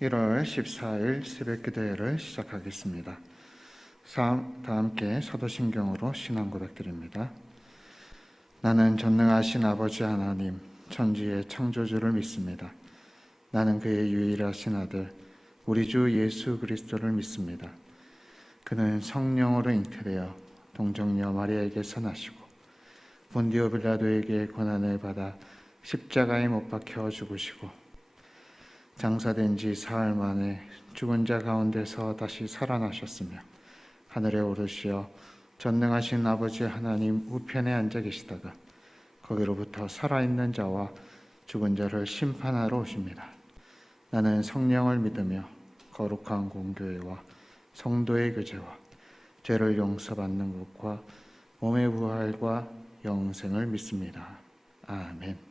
1월 14일 새벽기도회를 시작하겠습니다. 다 함께 사도신경으로 신앙 고백드립니다. 나는 전능하신 아버지 하나님, 천지의 창조주를 믿습니다. 나는 그의 유일하신 아들, 우리 주 예수 그리스도를 믿습니다. 그는 성령으로 잉태되어 동정녀 마리아에게서 나시고 본디오 빌라도에게 고난을 받아 십자가에 못 박혀 죽으시고 장사된 지 사흘 만에 죽은 자 가운데서 다시 살아나셨으며 하늘에 오르시어 전능하신 아버지 하나님 우편에 앉아 계시다가 거기로부터 살아있는 자와 죽은 자를 심판하러 오십니다. 나는 성령을 믿으며 거룩한 공교회와 성도의 교제와 죄를 용서받는 것과 몸의 부활과 영생을 믿습니다. 아멘.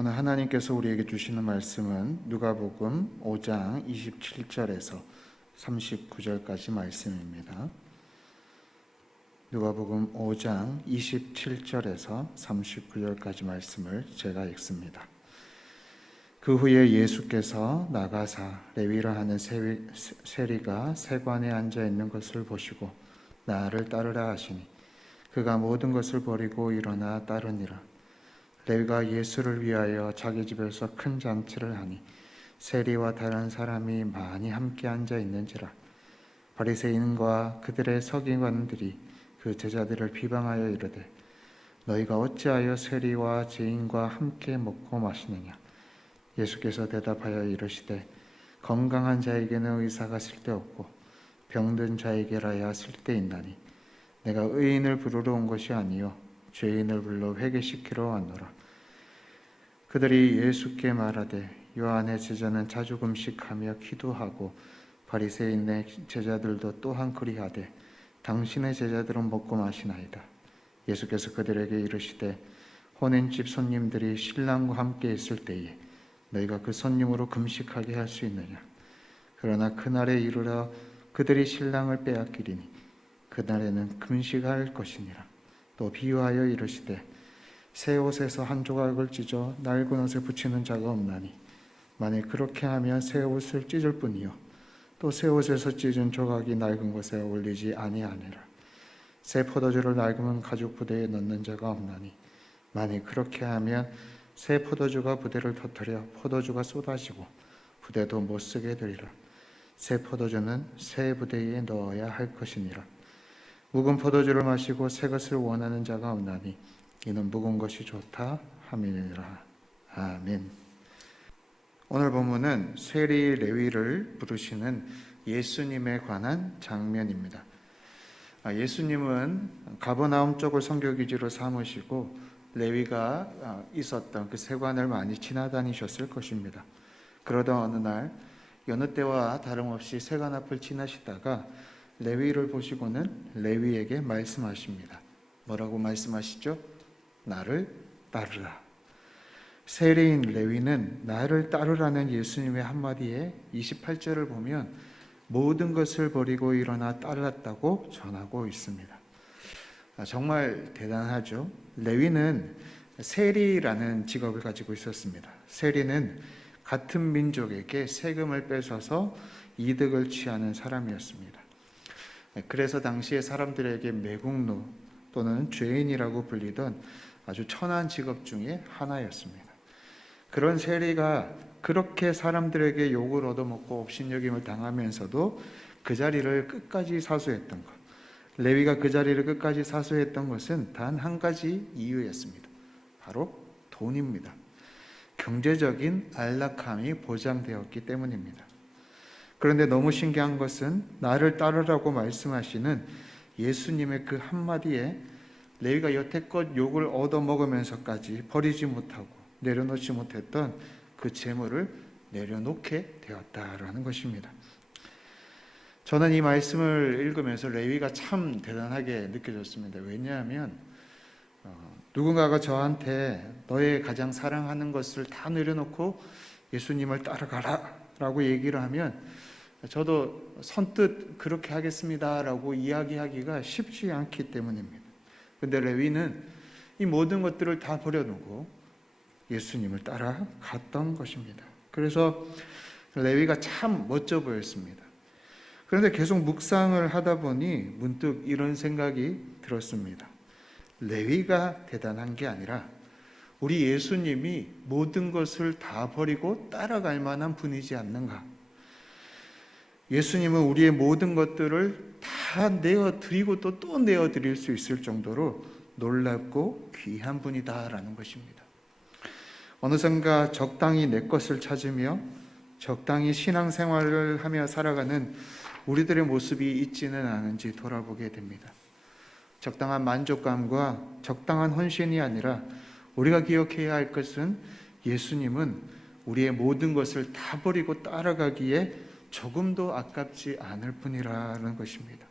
오늘 하나님께서 우리에게 주시는 말씀은 누가복음 5장 27절에서 39절까지 말씀입니다. 누가복음 5장 27절에서 39절까지 말씀을 제가 읽습니다. 그 후에 예수께서 나가사 레위라 하는 세리가 세관에 앉아 있는 것을 보시고 나를 따르라 하시니 그가 모든 것을 버리고 일어나 따르니라. 레위가 예수를 위하여 자기 집에서 큰 잔치를 하니 세리와 다른 사람이 많이 함께 앉아 있는지라. 바리새인과 그들의 서기관들이 그 제자들을 비방하여 이르되 너희가 어찌하여 세리와 죄인과 함께 먹고 마시느냐. 예수께서 대답하여 이르시되 건강한 자에게는 의사가 쓸데없고 병든 자에게라야 쓸데있나니 내가 의인을 부르러 온 것이 아니요 죄인을 불러 회개시키러 왔노라. 그들이 예수께 말하되 요한의 제자는 자주 금식하며 기도하고 바리새인의 제자들도 또한 그리하되 당신의 제자들은 먹고 마시나이다. 예수께서 그들에게 이르시되 혼인집 손님들이 신랑과 함께 있을 때에 너희가 그 손님으로 금식하게 할 수 있느냐. 그러나 그날에 이르러 그들이 신랑을 빼앗기리니 그날에는 금식할 것이니라. 또 비유하여 이르시되 새 옷에서 한 조각을 찢어 낡은 옷에 붙이는 자가 없나니 만일 그렇게 하면 새 옷을 찢을 뿐이요 또 새 옷에서 찢은 조각이 낡은 것에 어울리지 아니하니라. 새 포도주를 낡은 가죽 부대에 넣는 자가 없나니 만일 그렇게 하면 새 포도주가 부대를 터뜨려 포도주가 쏟아지고 부대도 못 쓰게 되리라. 새 포도주는 새 부대에 넣어야 할 것이니라. 묵은 포도주를 마시고 새 것을 원하는 자가 없나니 이는 묵은 것이 좋다 함이니라. 아멘. 오늘 본문은 세리 레위를 부르시는 예수님에 관한 장면입니다. 예수님은 가버나움 쪽을 선교기지로 삼으시고 레위가 있었던 그 세관을 많이 지나다니셨을 것입니다. 그러던 어느 날 여느 때와 다름없이 세관 앞을 지나시다가 레위를 보시고는 레위에게 말씀하십니다. 뭐라고 말씀하시죠? 나를 따르라. 세리인 레위는 나를 따르라는 예수님의 한마디에 28절을 보면 모든 것을 버리고 일어나 따랐다고 전하고 있습니다. 정말 대단하죠. 레위는 세리라는 직업을 가지고 있었습니다. 세리는 같은 민족에게 세금을 뺏어서 이득을 취하는 사람이었습니다. 그래서 당시의 사람들에게 매국노 또는 죄인이라고 불리던 아주 천한 직업 중에 하나였습니다. 그런 세리가 그렇게 사람들에게 욕을 얻어먹고 업신여김을 당하면서도 그 자리를 끝까지 사수했던 것, 레위가 그 자리를 끝까지 사수했던 것은 단 한 가지 이유였습니다. 바로 돈입니다. 경제적인 안락함이 보장되었기 때문입니다. 그런데 너무 신기한 것은 나를 따르라고 말씀하시는 예수님의 그 한마디에 레위가 여태껏 욕을 얻어먹으면서까지 버리지 못하고 내려놓지 못했던 그 재물을 내려놓게 되었다라는 것입니다. 저는 이 말씀을 읽으면서 레위가 참 대단하게 느껴졌습니다. 왜냐하면 누군가가 저한테 너의 가장 사랑하는 것을 다 내려놓고 예수님을 따라가라 라고 얘기를 하면 저도 선뜻 그렇게 하겠습니다 라고 이야기하기가 쉽지 않기 때문입니다. 그런데 레위는 이 모든 것들을 다 버려놓고 예수님을 따라갔던 것입니다. 그래서 레위가 참 멋져 보였습니다. 그런데 계속 묵상을 하다 보니 문득 이런 생각이 들었습니다. 레위가 대단한 게 아니라 우리 예수님이 모든 것을 다 버리고 따라갈 만한 분이지 않는가. 예수님은 우리의 모든 것들을 다 내어드리고 또 내어드릴 수 있을 정도로 놀랍고 귀한 분이다라는 것입니다. 어느샌가 적당히 내 것을 찾으며 적당히 신앙생활을 하며 살아가는 우리들의 모습이 있지는 않은지 돌아보게 됩니다. 적당한 만족감과 적당한 헌신이 아니라 우리가 기억해야 할 것은 예수님은 우리의 모든 것을 다 버리고 따라가기에 조금도 아깝지 않을 뿐이라는 것입니다.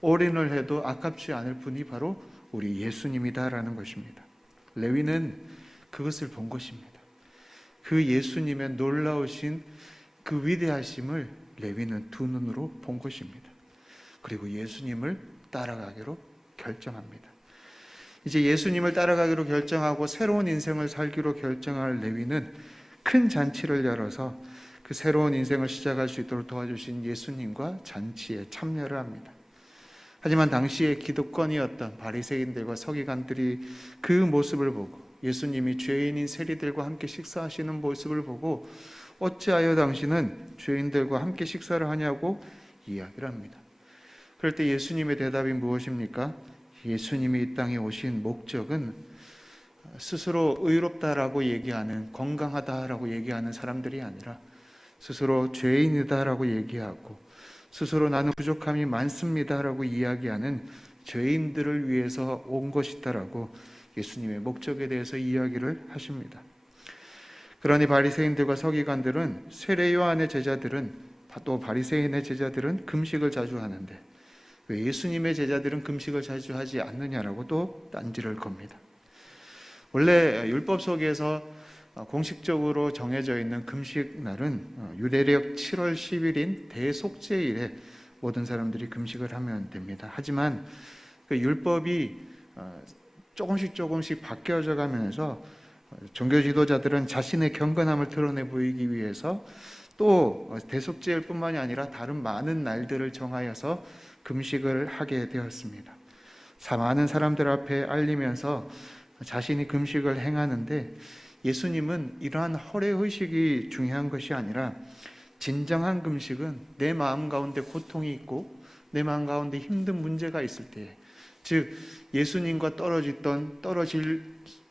올인을 해도 아깝지 않을 분이 바로 우리 예수님이다라는 것입니다. 레위는 그것을 본 것입니다. 그 예수님의 놀라우신 그 위대하심을 레위는 두 눈으로 본 것입니다. 그리고 예수님을 따라가기로 결정합니다. 이제 예수님을 따라가기로 결정하고 새로운 인생을 살기로 결정할 레위는 큰 잔치를 열어서 그 새로운 인생을 시작할 수 있도록 도와주신 예수님과 잔치에 참여를 합니다. 하지만 당시에 기득권이었던 바리새인들과 서기관들이 그 모습을 보고 예수님이 죄인인 세리들과 함께 식사하시는 모습을 보고 어찌하여 당신은 죄인들과 함께 식사를 하냐고 이야기를 합니다. 그럴 때 예수님의 대답이 무엇입니까? 예수님이 이 땅에 오신 목적은 스스로 의롭다라고 얘기하는, 건강하다라고 얘기하는 사람들이 아니라 스스로 죄인이다라고 얘기하고 스스로 나는 부족함이 많습니다라고 이야기하는 죄인들을 위해서 온 것이다라고 예수님의 목적에 대해서 이야기를 하십니다. 그러니 바리새인들과 서기관들은, 세례 요한의 제자들은, 또 바리새인의 제자들은 금식을 자주 하는데 왜 예수님의 제자들은 금식을 자주 하지 않느냐라고 또 딴지를 겁니다. 원래 율법 속에서 공식적으로 정해져 있는 금식 날은 유대력 7월 10일인 대속죄일에 모든 사람들이 금식을 하면 됩니다. 하지만 그 율법이 조금씩 바뀌어져 가면서 종교 지도자들은 자신의 경건함을 드러내 보이기 위해서 또 대속죄일뿐만이 아니라 다른 많은 날들을 정하여서 금식을 하게 되었습니다. 많은 사람들 앞에 알리면서 자신이 금식을 행하는데 예수님은 이러한 허례의식이 중요한 것이 아니라 진정한 금식은 내 마음 가운데 고통이 있고 내 마음 가운데 힘든 문제가 있을 때, 즉 예수님과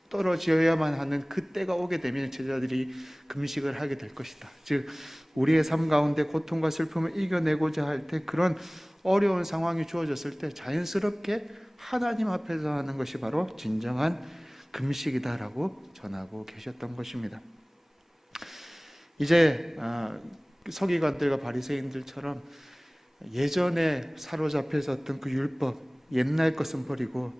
떨어져야만 하는 그 때가 오게 되면 제자들이 금식을 하게 될 것이다. 즉 우리의 삶 가운데 고통과 슬픔을 이겨내고자 할 때, 그런 어려운 상황이 주어졌을 때 자연스럽게 하나님 앞에서 하는 것이 바로 진정한 금식이다라고 전하고 계셨던 것입니다. 이제 서기관들과 바리새인들처럼 예전에 사로잡혀 있었던 그 율법, 옛날 것은 버리고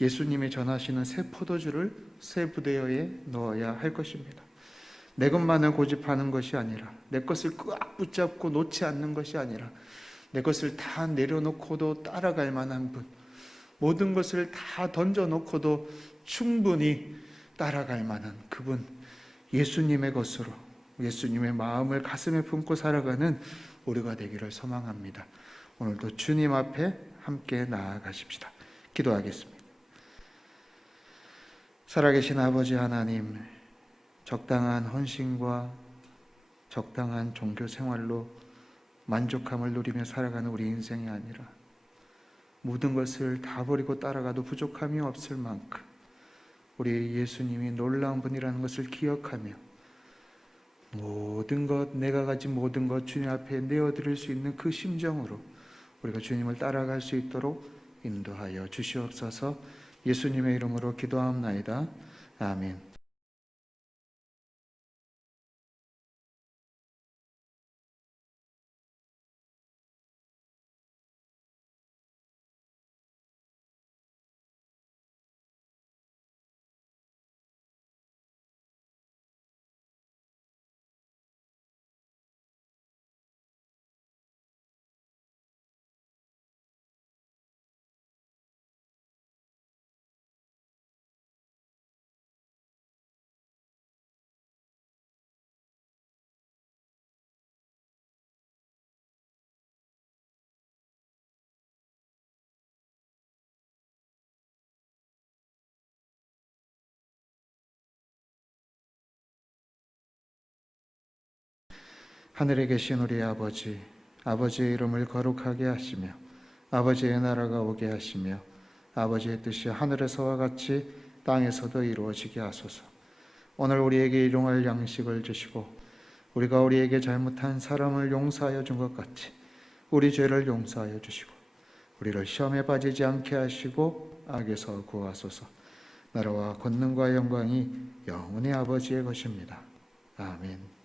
예수님이 전하시는 새 포도주를 새 부대여에 넣어야 할 것입니다. 내 것만을 고집하는 것이 아니라, 내 것을 꽉 붙잡고 놓지 않는 것이 아니라, 내 것을 다 내려놓고도 따라갈 만한 분, 모든 것을 다 던져놓고도 충분히 따라갈 만한 그분, 예수님의 것으로 예수님의 마음을 가슴에 품고 살아가는 우리가 되기를 소망합니다. 오늘도 주님 앞에 함께 나아가십시다. 기도하겠습니다. 살아계신 아버지 하나님, 적당한 헌신과 적당한 종교 생활로 만족함을 누리며 살아가는 우리 인생이 아니라 모든 것을 다 버리고 따라가도 부족함이 없을 만큼 우리 예수님이 놀라운 분이라는 것을 기억하며 모든 것, 내가 가진 모든 것 주님 앞에 내어드릴 수 있는 그 심정으로 우리가 주님을 따라갈 수 있도록 인도하여 주시옵소서. 예수님의 이름으로 기도하옵나이다. 아멘. 하늘에 계신 우리 아버지, 아버지의 이름을 거룩하게 하시며 아버지의 나라가 오게 하시며 아버지의 뜻이 하늘에서와 같이 땅에서도 이루어지게 하소서. 오늘 우리에게 일용할 양식을 주시고 우리가 우리에게 잘못한 사람을 용서하여 준 것 같이 우리 죄를 용서하여 주시고 우리를 시험에 빠지지 않게 하시고 악에서 구하소서. 나라와 권능과 영광이 영원히 아버지의 것입니다. 아멘.